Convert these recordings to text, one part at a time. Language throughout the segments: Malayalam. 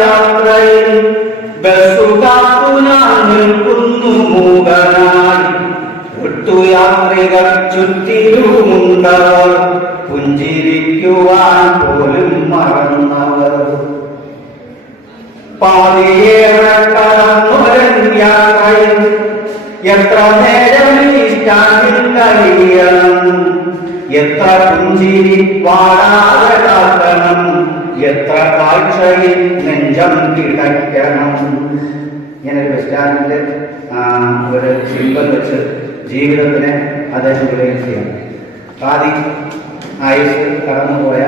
യാത്രയിൽ നിൽക്കുന്നു മൂകനായി ഒട്ടുയാത്രികർ ചുറ്റിലുമുണ്ടവർ പുഞ്ചിരിക്കുവാൻ പോലും മറന്നവർ. പാതിയേറെ കടന്നൊരൻ യാത്രയിൽ എത്ര നേരം എത്ര പുഞ്ചിരി കാക്കണം എത്ര കാഴ്ചയിൽ നെഞ്ചം കിടക്കണം ഇങ്ങനെ ഒരു ബസ് സ്റ്റാൻഡിന്റെ ആ, ഒരു സിംബൽ വെച്ച് ജീവിതത്തിനെ അദ്ദേഹം വിലയിരുത്തിയാണ് പാതി ആയുസ് കടന്നുപോയ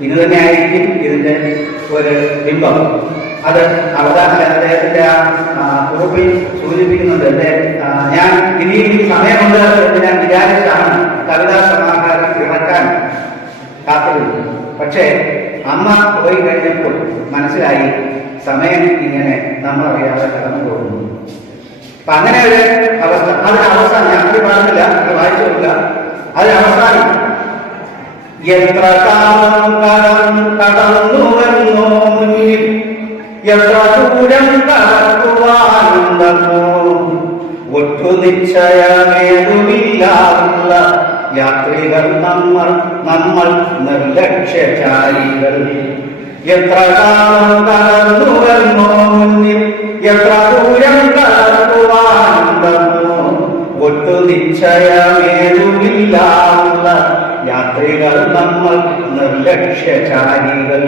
ഇത് തന്നെ ആയിരിക്കും ഇതിന്റെ ഒരു ബിംബം. അത് അവതാര അദ്ദേഹത്തിന്റെ ആ, കുറിപ്പിൽ സൂചിപ്പിക്കുന്നുണ്ട് എന്റെ ഞാൻ ഇനിയും സമയമുണ്ട് എന്ന് ഞാൻ വിചാരിച്ചാണ് കവിതാ സമാഹാരം ഇറക്കാൻ കാത്തിരുന്നത്. പക്ഷേ അമ്മ പോയി കഴിഞ്ഞപ്പോൾ മനസ്സിലായി സമയം ഇങ്ങനെ നമ്മൾ അറിയാതെ കടന്നു പോകുന്നു. അപ്പൊ അങ്ങനെ ഒരു അവസ്ഥ. അതിന് അവസാനം ഞാൻ പറഞ്ഞില്ല വായിച്ചു കൊടുക്കുക അതിന് അവസാനം. എത്ര കാലം കടം കടന്നുവെന്നോ മുന്നിൽ എത്ര ദൂരം കടക്കുവാനുണ്ടെന്നോ ഒട്ടു യാത്രികർ നമ്മൾ നമ്മൾ നിർലക്ഷ്യചാരികൾ എത്ര കാലം കടന്നു വന്നോ മുന്നിൽ എത്ര ദൂരം കടക്കുവാനുണ്ടെന്നോ ഒട്ടു നിശ്ചയമേതുമില്ലാത്ത യാത്രികൾ നമ്മൾ നിർലക്ഷ്യചാരികൾ